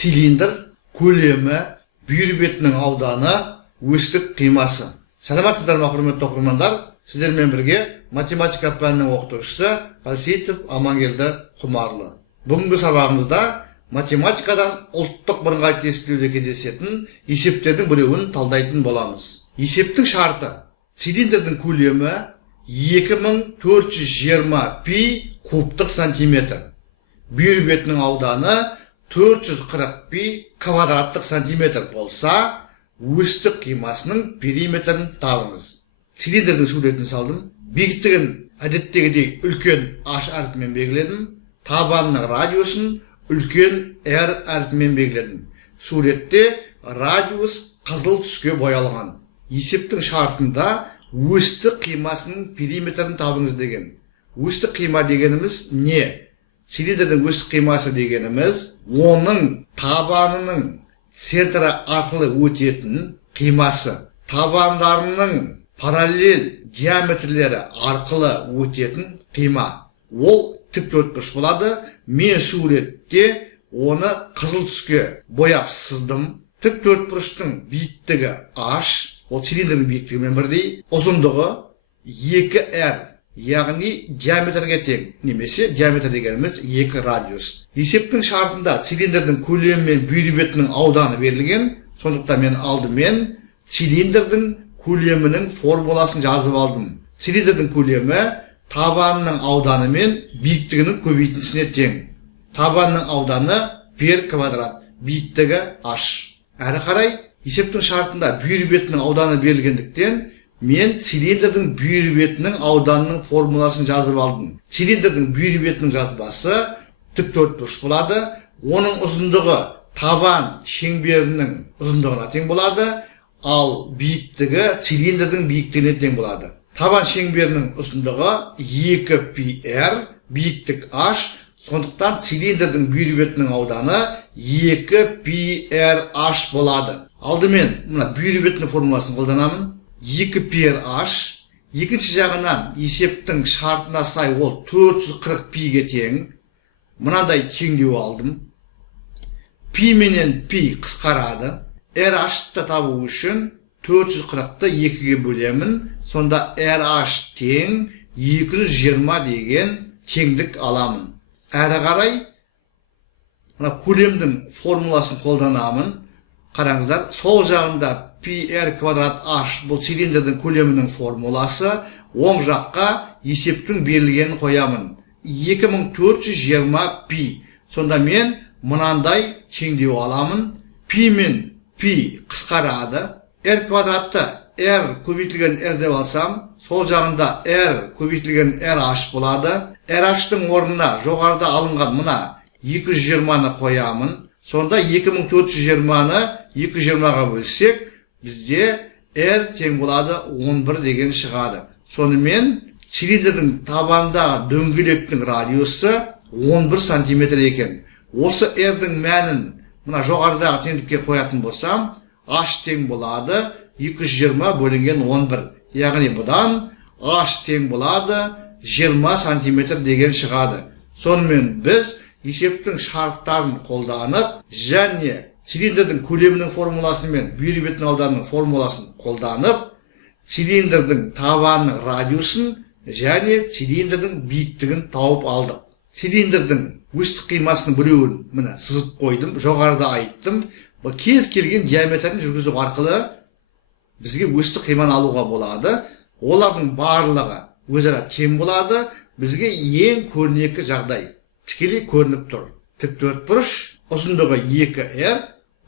цилиндр көлемі, бүйір бетінің ауданы, өстік қимасы. Саламатсыздар ма, құрметті оқырмандар? Сіздермен бірге математика пәнінің оқытушысы Алсейтов Амангелді Құмарлы. Бүгінгі сабағымызда математикадан ұлттық бірыңғай тестілеуде кездесетін есептердің біреуін талдайтын боламыз. Есептің шарты: цилиндрдің көлемі 2420 пи кубтық сантиметр. Бүйір бетінің ауданы 440 пи квадраттық сантиметр болса, өстік қимасының периметрін табыңыз. Цилиндрдің суретін салдым. Биіктігін әдеттегідей үлкен H әрпімен белгіледім. Табанның радиусын үлкен R әрпімен белгіледім. Суретте радиус қызыл түске боялған. Есептің шартында өстік қимасының периметрін табыңыз деген. Өстік қима дегеніміз не? Цилиндрдің өстік қимасы дегеніміз оның табанының центрі арқылы өтетін қимасы, табандарының параллель диаметрлері арқылы өтетін қима. Ол тіктөртбұрыш болады. Мен суретте оны қызыл түске бояп сыздым. Тіктөртбұрыштың биіктігі H, ол цилиндрдің биіктігімен бірдей, ұзындығы 2R, яғни диаметрге тең, немесе диаметр дегеніміз 2 радиус. Есептің шартында цилиндрдің көлемі мен бүйір бетінің ауданы берілген. Сондықтан мен алдымен цилиндрдің көлемінің формуласын жазып алдым. Цилиндрдің көлемі табанның ауданы мен биіктігінің көбейтіндісіне тең. Табанның ауданы per квадрат, биіктігі H. Әрі қарай есептің шартында бүйір бетінің ауданы берілгендіктен мен цилиндрдің бүйір бетінің ауданының формуласын жазып алдым. Цилиндрдің бүйір бетінің жазбасы тіктөртбұрыш болады. Оның ұзындығы табан шеңберінің ұзындығына тең болады, ал биіктігі цилиндрдің биіктігіне тең болады. Табан шеңберінің ұзындығы 2πr, биіктік H, сондықтан цилиндрдің бүйір бетінің ауданы 2πrh болады. Алдымен мына бүйір бетінің формуласын қолданамын. 2πrh, екінші жағынан есептің шартына сай ол 440 пиге тең. Мынандай теңдеу алдым. Пи менен пи қысқарады. RH-ты табу үшін 440-ты 2-ге бөлемін. Сонда RH тең 220 деген теңдік аламын. Әрі қарай көлемдің формуласын қолданамын. Қараңыздар, сол жағында πr квадрат h бұл цилиндрдің көлемінің формуласы, оң жаққа есептің берілгенін қоямын. 2420 пи. Сонда мен мынандай теңдеу аламын. Пи мен пи қысқарады. R квадратты R көбейтілген R деп алсам, сол жағында R көбейтілген RH болады. RH-тың орнына жоғарыда алынған мына 220-ны қоямын. Сонда 2420-ны 220-ға бөлсек, бізде R тең болады 11 деген шығады. Сонымен цилиндрдің табандағы дөңгелектің радиусы 11 сантиметр екен. Осы R-дің мәнін мына жоғарыдағы теңдікке қоятын болсам, H тең болады 220 бөлінген 11. Яғни бұдан H тең болады 20 сантиметр деген шығады. Сонымен біз есептің шарттарын қолданып, және цилиндрдің көлемінің формуласы мен бүйір бетінің ауданының формуласын қолданып, цилиндрдің табанының радиусын және цилиндрдің биіктігін тауып алдық. Цилиндрдің өстік қимасының біреуін міне сызып қойдым, жоғарыда айттым. Бұл кез келген диаметрін жүргізу арқылы бізге өстік қиманы алуға болады. Олардың барлығы өзара тең болады. Бізге ең көрнекі жағдай тікелей көрініп тұр. Тіктөртбұрыш, ұзындығы 2r,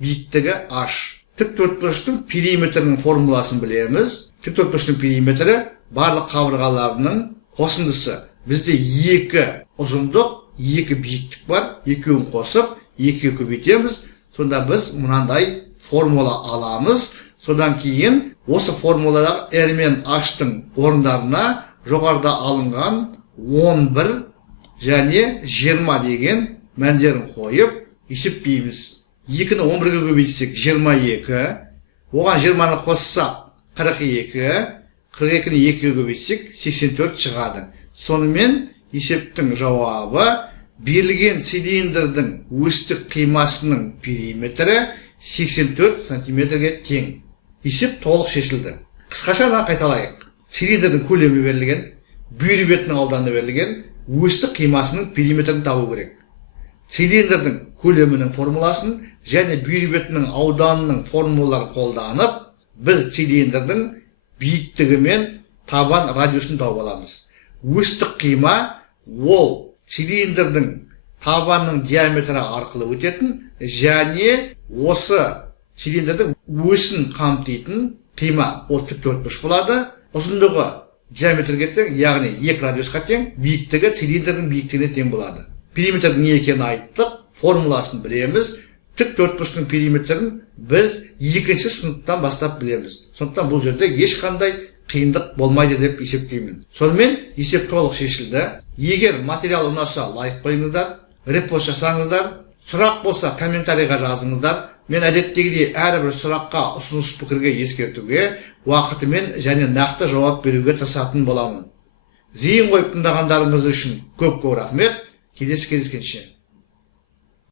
биіктігі h. Тіктөртбұрыштың периметрінің формуласын білеміз. Тіктөртбұрыштың периметрі барлық қабырғаларының қосындысы. Бізде 2 ұзындық, 2 биіктік бар. Екеуін қосып, 2-ге көбейтеміз. Сонда біз мынандай формула аламыз. Содан кейін осы формуладағы R мен H-тың орындарына жоғарыда алынған 11 және 20 деген мәндерін қойып есептейміз. 2-ні 11-ге көбейтсек 22, оған 20-ны қоссақ 42, 42-ні 2-ге көбейтсек 84 шығады. Сонымен есептің жауабы берілген цилиндрдің өстік қимасының периметрі 84 сантиметрге тең. Есеп толық шешілді. Қысқаша қайталайық. Цилиндрдің көлемі берілген, бүйір бетінің ауданы берілген, өстік қимасының периметрін табу керек. Цилиндрдің көлемінің формуласын және бүйір бетінің ауданының формулаларын қолданып, біз цилиндрдің биіктігі мен табан радиусын тауып аламыз. Өстік қима ол цилиндрдің табанның диаметрі арқылы өтетін және осы цилиндрдің өсін қамтитын қима ол тіктөртбұрыш болады. Ұзындығы диаметрге тең, яғни 2 радиусқа тең, биіктігі цилиндрдің биіктігіне тең болады. Периметрдің не екенін айттық, формуласын білеміз. Тіктөртбұрыштың периметрін біз 2-ші сыныптан бастап білеміз. Сондықтан бұл жерде ешқандай қиындық болмайды деп есептеймін. Сонымен есеп толық шешілді. Егер материал ұнаса лайк қойыңыздар, репост жасаңыздар, сұрақ болса комментарийға жазыңыздар. Мен әдеттегідей әрбір сұраққа, ұсыныс пікірге ескертуге, уақытымен және нақты жауап беруге тырысатын боламын. Зейін қойып тыңдағандарыңыз үшін көп рахмет. Келесі кездескенше.